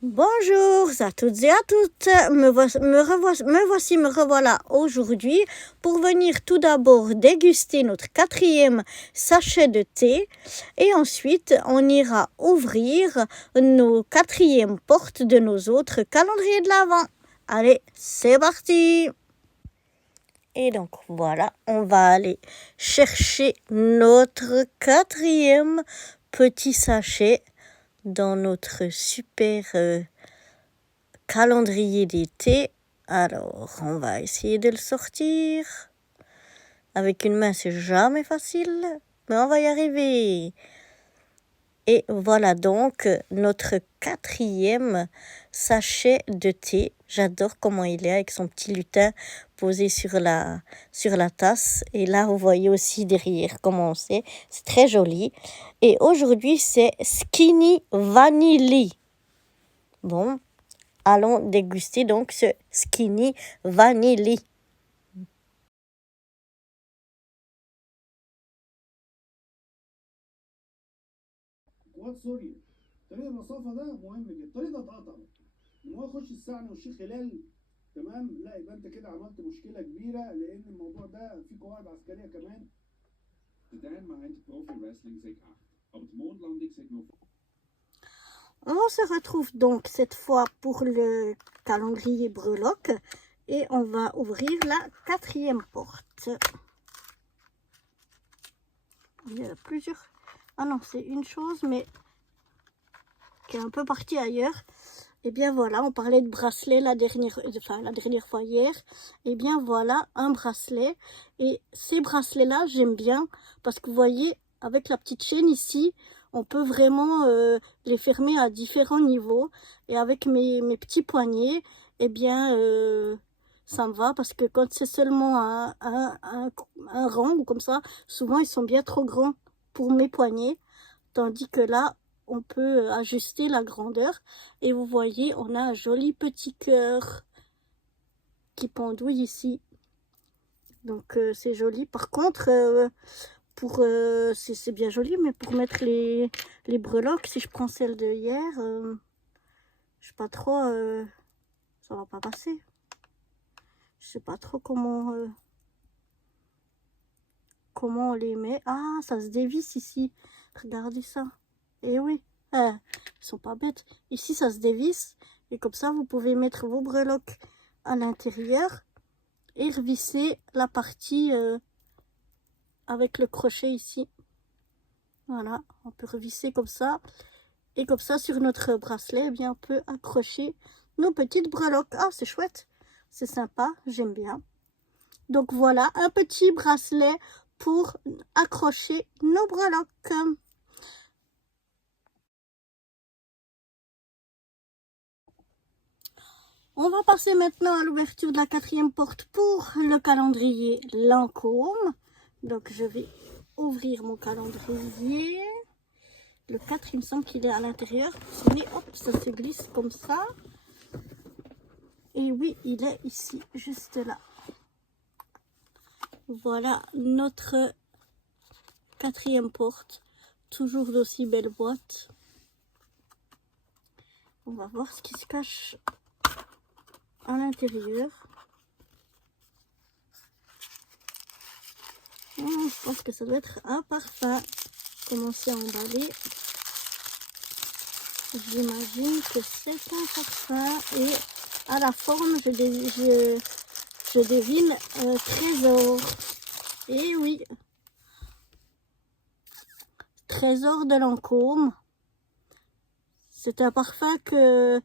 Bonjour à toutes et à toutes, me revoilà aujourd'hui pour venir tout d'abord déguster notre 4e sachet de thé et ensuite on ira ouvrir nos 4e portes de nos autres calendriers de l'Avent. Allez, c'est parti! Et donc voilà, on va aller chercher notre 4e petit sachet dans notre super calendrier d'été. Alors, on va essayer de le sortir. Avec une main, c'est jamais facile, mais on va y arriver. Et voilà donc notre 4e sachet de thé. J'adore comment il est avec son petit lutin posé sur la tasse. Et là, vous voyez aussi derrière comment c'est très joli. Et aujourd'hui, c'est Skinny Vanilli. Bon, allons déguster donc ce Skinny Vanilli. قوات سوريا. طريق الرصافه ده مهم جدا، الطريق ده اتقطع ان هو يخش السعني والشيخ هلال. تمام، لا يبقى انت كده عملت مشكله كبيره، لان الموضوع ده فيه قواعد عسكريه كمان. De dame meint Profi Wrestling Sek 8, aber die Mondlandung Sek 9. On se retrouve donc cette fois pour le calendrier breloque et on va ouvrir la 4e porte. Il y a plusieurs... Ah non, c'est une chose mais qui est un peu partie ailleurs. Et bien voilà, on parlait de bracelet la dernière fois hier. Et bien voilà, un bracelet. Et ces bracelets-là, j'aime bien parce que vous voyez, avec la petite chaîne ici, on peut vraiment les fermer à différents niveaux. Et avec mes petits poignets, eh bien, ça me va parce que quand c'est seulement un rang ou comme ça, souvent ils sont bien trop grands pour mes poignets. Tandis que là, on peut ajuster la grandeur. Et vous voyez, on a un joli petit cœur qui pendouille ici. Donc c'est joli. Par contre, c'est bien joli, mais pour mettre les breloques, si je prends celle de hier, je sais pas trop, ça va pas passer. Je sais pas trop comment on les met. Ah, ça se dévisse ici. Regardez ça. Et oui, ils sont pas bêtes. Ici, ça se dévisse. Et comme ça, vous pouvez mettre vos breloques à l'intérieur et revisser la partie avec le crochet ici. Voilà, on peut revisser comme ça. Et comme ça, sur notre bracelet, eh bien, on peut accrocher nos petites breloques. Ah, c'est chouette. C'est sympa, j'aime bien. Donc voilà, un petit bracelet pour accrocher nos breloques. On va passer maintenant à l'ouverture de la 4e porte pour le calendrier Lancôme. Donc je vais ouvrir mon calendrier. Le 4, il me semble qu'il est à l'intérieur. Mais hop, ça se glisse comme ça. Et oui, il est ici, juste là. Voilà notre 4e porte. Toujours d'aussi belle boîte. On va voir ce qui se cache à l'intérieur. Je pense que ça doit être un parfum. Commencer à emballer. J'imagine que c'est un parfum et à la forme, je devine trésor. Et oui, trésor de Lancôme. C'est un parfum que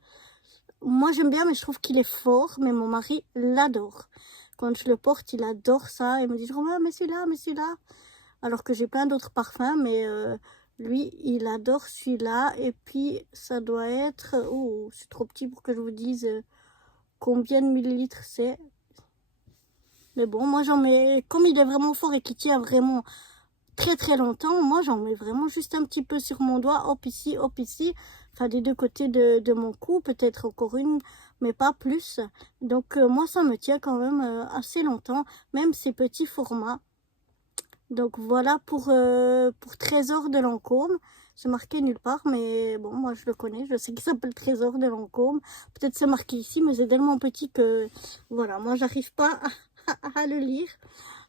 moi j'aime bien, mais je trouve qu'il est fort. Mais mon mari l'adore. Quand je le porte, il adore ça. Il me dit, oh, mais celui-là, mais celui-là. Alors que j'ai plein d'autres parfums, mais lui, il adore celui-là. Et puis, ça doit être... Oh, c'est trop petit pour que je vous dise combien de millilitres c'est. Mais bon, moi, j'en mets... Comme il est vraiment fort et qu'il tient vraiment très, très longtemps, moi, j'en mets vraiment juste un petit peu sur mon doigt. Hop, ici, hop, ici. Enfin, des deux côtés de mon cou. Peut-être encore une, mais pas plus. Donc, moi, ça me tient quand même assez longtemps. Même ces petits formats. Donc voilà pour Trésor de Lancôme. C'est marqué nulle part, mais bon, moi je le connais. Je sais qu'il s'appelle Trésor de Lancôme. Peut-être c'est marqué ici, mais c'est tellement petit que, voilà, moi j'arrive pas à le lire.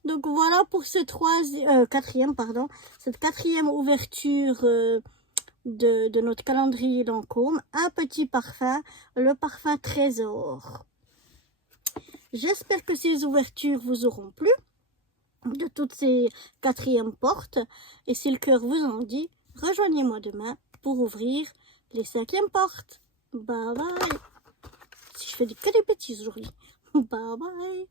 Donc voilà pour cette quatrième ouverture de notre calendrier Lancôme. Un petit parfum, le parfum Trésor. J'espère que ces ouvertures vous auront plu, de toutes ces quatrièmes portes. Et si le cœur vous en dit, rejoignez-moi demain pour ouvrir les cinquièmes portes. Bye bye. Si je fais que des bêtises aujourd'hui. Bye bye.